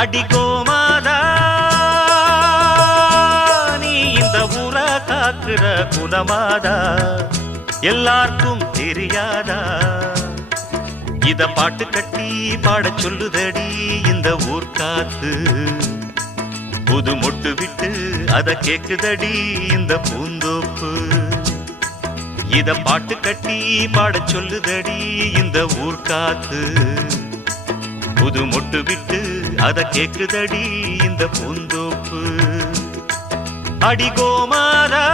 அடிகோமாதா நீ இந்த ஊர காக்குற குலமாதா எல்லாருக்கும் தெரியாதா இத பாட்டு கட்டி பாடச் சொல்லுதடி இந்த ஊர் காத்து புது மொட்டு விட்டு அத கேக்குதடி இந்த பூந்தோப்பு இத பாட்டு கட்டி பாடச் சொல்லுதடி இந்த ஊர் காத்து புது மொட்டு விட்டு அத கேக்குதடி இந்த பூந்தோப்பு அடிகோமாதா